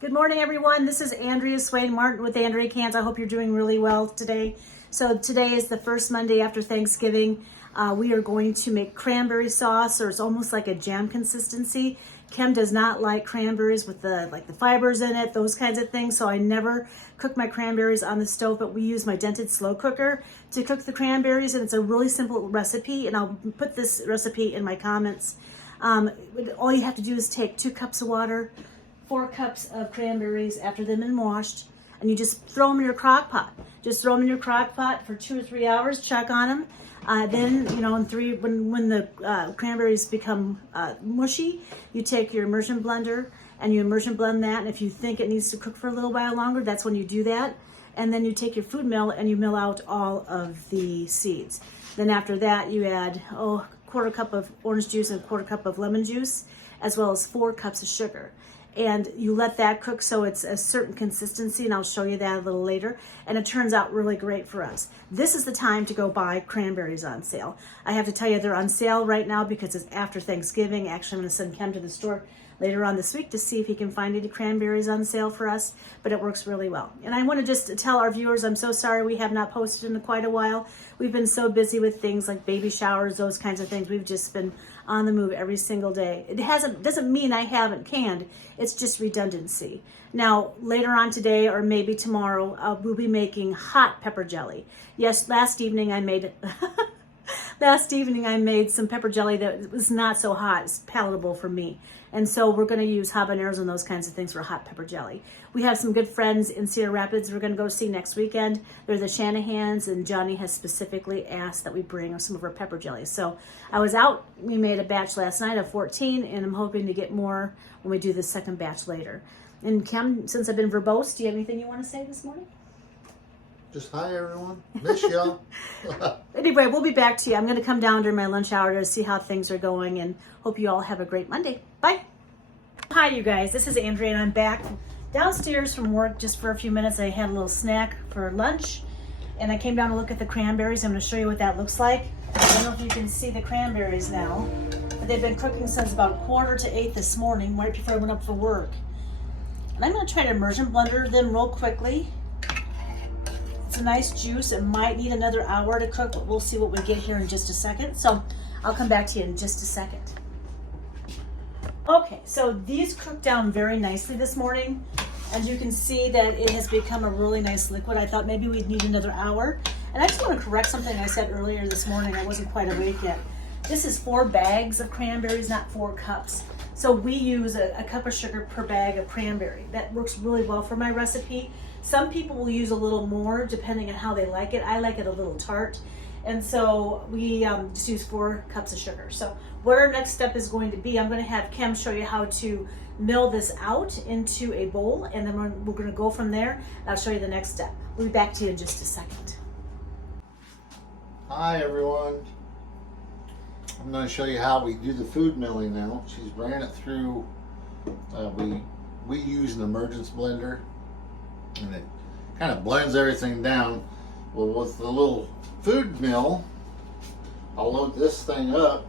Good morning, everyone. This is Andrea Swain Martin with Andrea Cans. I hope you're doing really well today. So today is the first Monday after Thanksgiving. We are going to make cranberry sauce, or it's almost like a jam consistency. Kim does not like cranberries with the fibers in it, those kinds of things. So I never cook my cranberries on the stove, but we use my Dented slow cooker to cook the cranberries, and it's a really simple recipe. And I'll put this recipe in my comments. All you have to do is take 2 cups of water, 4 cups of cranberries after they've been washed, and you just throw them in your crock pot. Just throw them in your crock pot for 2 or 3 hours, check on them. Then, when the cranberries become mushy, you take your immersion blender and you immersion blend that. And if you think it needs to cook for a little while longer, that's when you do that. And then you take your food mill and you mill out all of the seeds. Then after that, you add, a 1/4 cup of orange juice and a 1/4 cup of lemon juice, as well as 4 cups of sugar. And you let that cook so it's a certain consistency, and I'll show you that a little later. And it turns out really great for us. This is the time to go buy cranberries on sale. I have to tell you, they're on sale right now because it's after Thanksgiving. Actually, I'm going to send Ken to the store later on this week to see if he can find any cranberries on sale for us, but it works really well. And I want to just tell our viewers, I'm so sorry we have not posted in quite a while. We've been so busy with things like baby showers, those kinds of things. We've just been on the move every single day. It doesn't mean I haven't canned. It's just redundancy. Now, later on today or maybe tomorrow, we'll be making hot pepper jelly. Yes, last evening I made some pepper jelly that was not so hot. It's palatable for me. And so we're going to use habaneros and those kinds of things for hot pepper jelly. We have some good friends in Cedar Rapids we're going to go see next weekend. They're the Shanahans, and Johnny has specifically asked that we bring some of our pepper jelly. So I was out. We made a batch last night of 14, and I'm hoping to get more when we do the second batch later. And Kim, since I've been verbose, do you have anything you want to say this morning? Just hi, everyone. Miss y'all. Anyway, we'll be back to you. I'm going to come down during my lunch hour to see how things are going, and hope you all have a great Monday. Bye. Hi, you guys. This is Andrea, and I'm back downstairs from work just for a few minutes. I had a little snack for lunch, and I came down to look at the cranberries. I'm going to show you what that looks like. I don't know if you can see the cranberries now, but they've been cooking since about 7:45 this morning, right before I went up for work. And I'm going to try to immersion blender them real quickly. It's a nice juice. It might need another hour to cook, but we'll see what we get here in just a second. So I'll come back to you in just a second. Okay, so these cooked down very nicely this morning. As you can see that it has become a really nice liquid. I thought maybe we'd need another hour. And I just want to correct something I said earlier this morning. I wasn't quite awake yet. This is 4 bags of cranberries, not 4 cups. So we use a cup of sugar per bag of cranberry. That works really well for my recipe. Some people will use a little more depending on how they like it. I like it a little tart. And so we just use 4 cups of sugar. So what our next step is going to be, I'm going to have Kim show you how to mill this out into a bowl, and then we're going to go from there, and I'll show you the next step. We'll be back to you in just a second. Hi, everyone. I'm going to show you how we do the food milling now. She's ran it through, we use an Emersion blender, and it kind of blends everything down. Well, with the little food mill, I'll load this thing up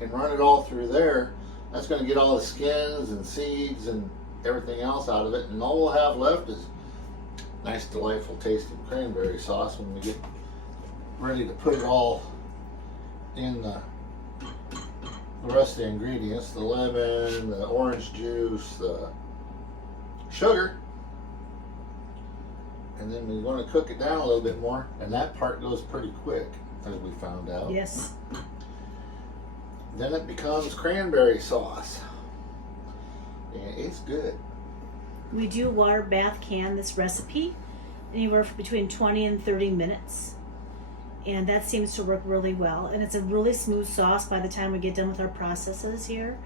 and run it all through there. That's going to get all the skins and seeds and everything else out of it, and all we'll have left is nice, delightful tasting cranberry sauce when we get ready to put it all in the rest of the ingredients, the lemon, the orange juice, the sugar. And then we want to cook it down a little bit more, and that part goes pretty quick, as we found out. Yes. Then it becomes cranberry sauce, and it's good. We do water bath can this recipe anywhere between 20 and 30 minutes, and that seems to work really well. And it's a really smooth sauce by the time we get done with our processes here,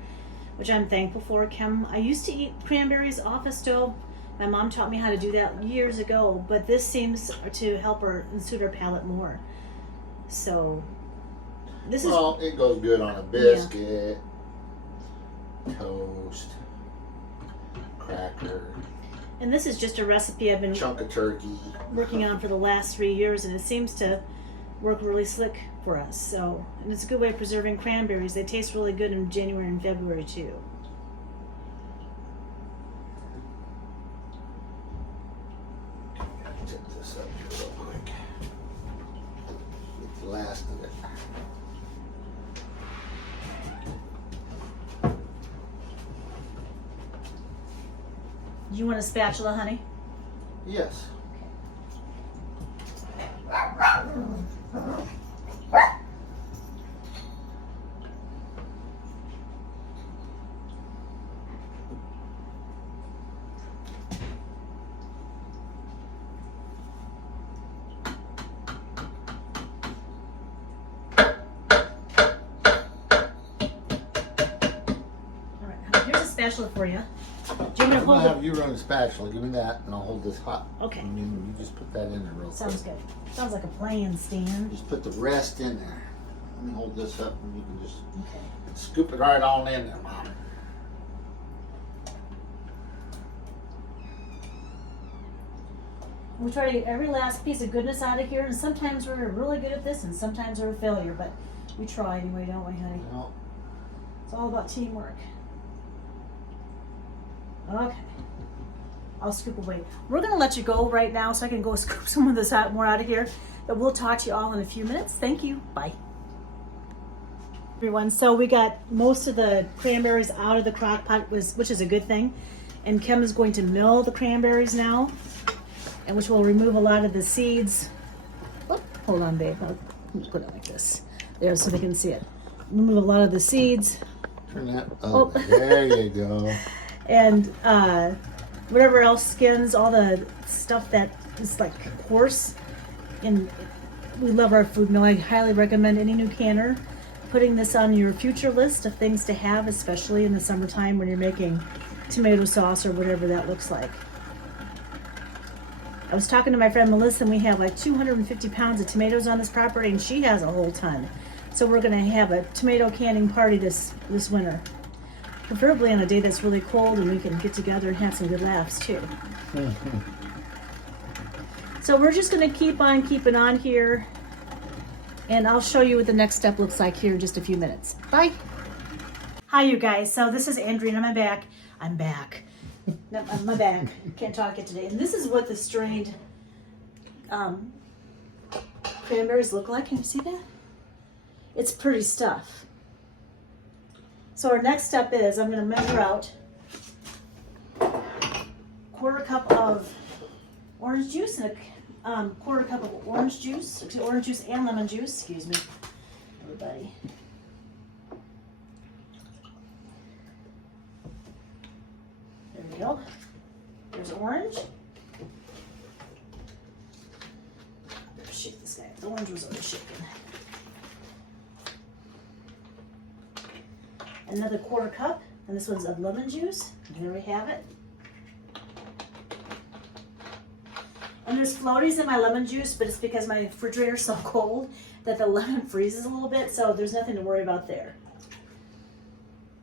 which I'm thankful for. Kim, I used to eat cranberries off a stove. My mom taught me how to do that years ago, but this seems to help her and suit her palate more. So this is, well, it goes good on a biscuit, toast, cracker, and this is just a recipe I've been chunk of turkey working on for the last 3 years, and it seems to work really slick for us. So, and it's a good way of preserving cranberries. They taste really good in January and February too. this up here real quick. Get the last of it. Do you want a spatula, honey? Yes. Spatula for you. Do you want to I'm hold gonna it? have you run a spatula. Give me that, and I'll hold this hot. Okay. And then you just put that in there real Sounds quick. good. Sounds like a plan, Stan. Just put the rest in there. Let me hold this up, and you can just Okay. scoop it right on in there, Mom. We try to get every last piece of goodness out of here, and sometimes we're really good at this, and sometimes we're a failure, but we try anyway, don't we, honey? Well, It's all about teamwork. Okay. I'll scoop away. We're gonna let you go right now so I can go scoop some of this more out of here. But we'll talk to you all in a few minutes. Thank you. Bye. Everyone, so we got most of the cranberries out of the crock pot, which is a good thing. And Kim is going to mill the cranberries now, and which will remove a lot of the seeds. Oh, hold on, babe. I'll put it like this. There, so they can see it. Remove a lot of the seeds. turn that. Oh, there you go. And whatever else skins, all the stuff that is like coarse. And we love our food mill. I highly recommend any new canner putting this on your future list of things to have, especially in the summertime when you're making tomato sauce or whatever that looks like. I was talking to my friend Melissa, and we have like 250 pounds of tomatoes on this property, and she has a whole ton. So we're gonna have a tomato canning party this winter. Preferably on a day that's really cold, and we can get together and have some good laughs too. So we're just gonna keep on keeping on here, and I'll show you what the next step looks like here in just a few minutes. Bye. Hi, you guys. So this is Andrea, and I'm back. I'm back. No, my back. Can't talk it today. And this is what the strained cranberries look like. Can you see that? It's pretty stuff. So our next step is I'm going to measure out 1/4 cup of orange juice and a 1/4 cup of orange juice and lemon juice. Excuse me, everybody. There we go. There's orange. Better shake this guy. The orange was already shaken. Another 1/4 cup, and this one's of lemon juice. And there we have it. And there's floaties in my lemon juice, but it's because my refrigerator's so cold that the lemon freezes a little bit, so there's nothing to worry about there.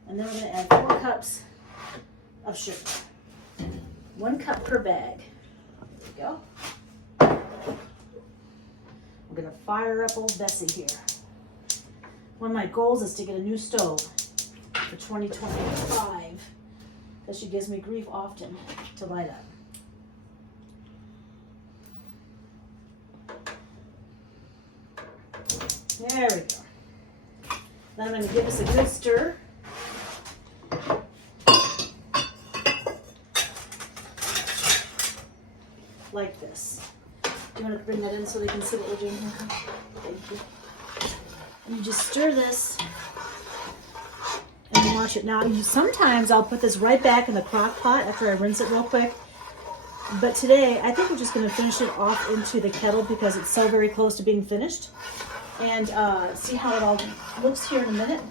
And then we're gonna add 4 cups of sugar. 1 cup per bag. There we go. We're gonna fire up old Bessie here. One of my goals is to get a new stove for 2025, because she gives me grief often to light up. There we go. Then I'm going to give this a good stir. Like this. Do you want to bring that in so they can see what we're doing here? Thank you. And you just stir this and watch it. Now, sometimes I'll put this right back in the crock pot after I rinse it real quick. But today, I think we're just going to finish it off into the kettle because it's so very close to being finished. And see how it all looks here in a minute.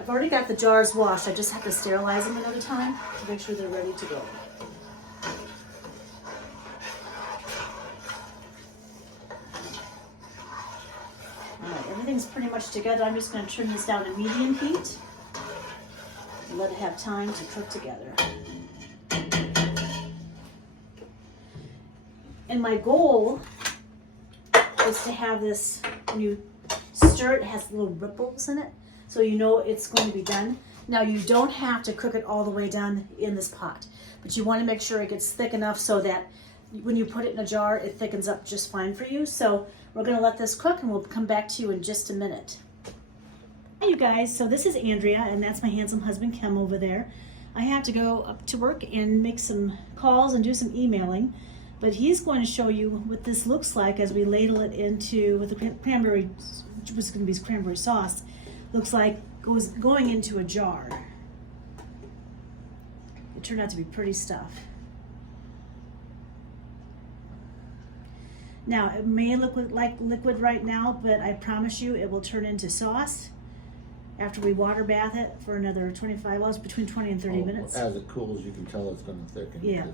I've already got the jars washed. I just have to sterilize them another time to make sure they're ready to go. Alright, everything's pretty much together. I'm just going to turn this down to medium heat and let it have time to cook together. And my goal is to have this, when you stir it, it has little ripples in it, so you know it's going to be done. Now you don't have to cook it all the way down in this pot, but you want to make sure it gets thick enough so that when you put it in a jar, it thickens up just fine for you. So we're going to let this cook and we'll come back to you in just a minute. Hi you guys, so this is Andrea and that's my handsome husband Kem over there. I have to go up to work and make some calls and do some emailing, but he's going to show you what this looks like as we ladle it into, with the cranberry, which was going to be cranberry sauce, looks like going into a jar. It turned out to be pretty stuff. Now, it may look like liquid right now, but I promise you it will turn into sauce after we water bath it for another 25 hours, between 20 and 30 minutes. As it cools, you can tell it's going to thicken. Yeah.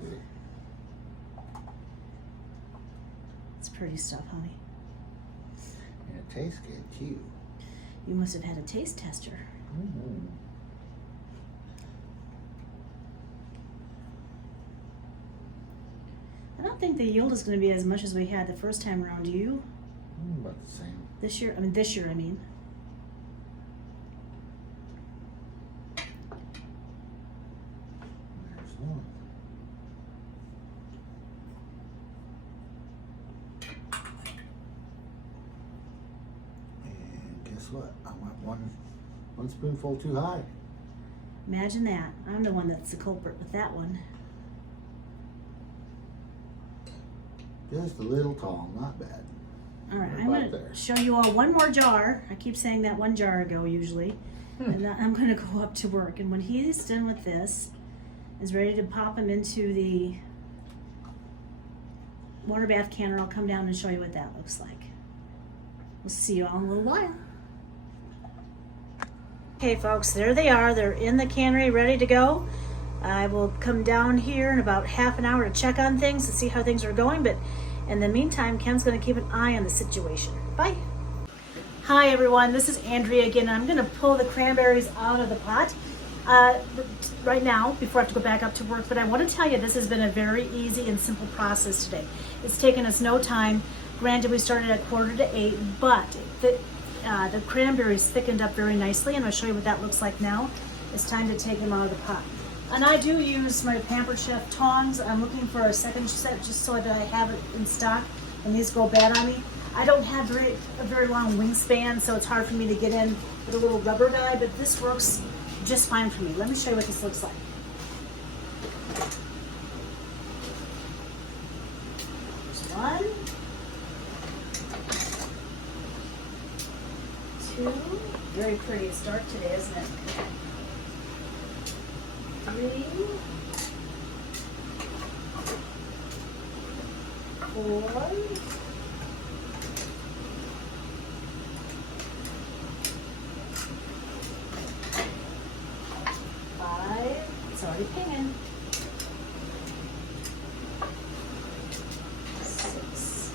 It's pretty stuff, honey. And it tastes good, too. You must have had a taste tester. Mm-hmm. I don't think the yield is going to be as much as we had the first time around. Do you? About the same. This year, I mean. There's one. And guess what? I went one spoonful too high. Imagine that. I'm the one that's the culprit with that one. Just a little tall, not bad. All right, Right I'm going about to there. show you all one more jar. I keep saying that one jar ago usually. And then I'm going to go up to work. And when he's done with this, is ready to pop him into the water bath canner, I'll come down and show you what that looks like. We'll see you all in a little while. Okay folks, there they are. They're in the cannery ready to go. I will come down here in about half an hour to check on things and see how things are going, but in the meantime, Ken's going to keep an eye on the situation. Bye. Hi everyone, this is Andrea again. I'm going to pull the cranberries out of the pot right now before I have to go back up to work, but I want to tell you this has been a very easy and simple process today. It's taken us no time. Granted, we started at 7:45, but the cranberries thickened up very nicely, and I'll show you what that looks like now. It's time to take them out of the pot. And I do use my Pampered Chef tongs. I'm looking for a second set just so that I have it in stock and these go bad on me. I don't have a very long wingspan, so it's hard for me to get in with a little rubber guy, but this works just fine for me. Let me show you what this looks like. There's one, two, very pretty. It's dark today, isn't it? 3, 4, 5, it's already pinging. 6,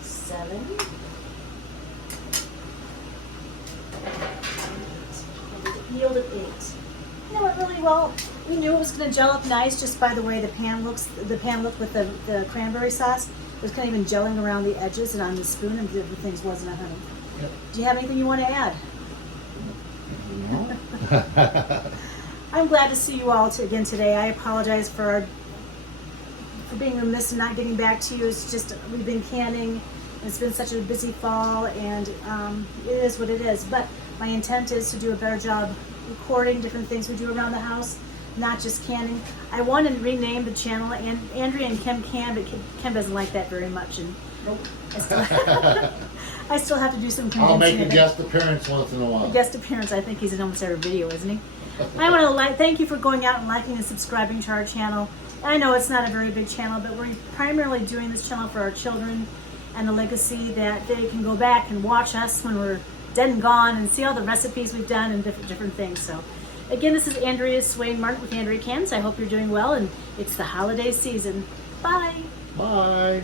7, 8. Yield of 8. You know what, really well, we knew it was going to gel up nice just by the way the pan looks. The pan looked with the cranberry sauce. It was kind of even gelling around the edges and on the spoon and different things, wasn't it, honey? Yep. Do you have anything you want to add? No. I'm glad to see you all again today. I apologize for being remiss and not getting back to you. It's just we've been canning. It's been such a busy fall, and it is what it is. But my intent is to do a better job recording different things we do around the house, not just canning. I want to rename the channel, and Andrea and Kem can, but Kem doesn't like that very much. And Nope. I still have to do some convincing. I'll make a I think. guest appearance once in a while. A guest appearance. I think he's in almost every video, isn't he? I want to thank you for going out and liking and subscribing to our channel. I know it's not a very big channel, but we're primarily doing this channel for our children and the legacy that they can go back and watch us when we're dead and gone and see all the recipes we've done and different things. So again, this is Andrea Swain Martin with Andrea Cans. I hope you're doing well, and it's the holiday season. Bye. Bye.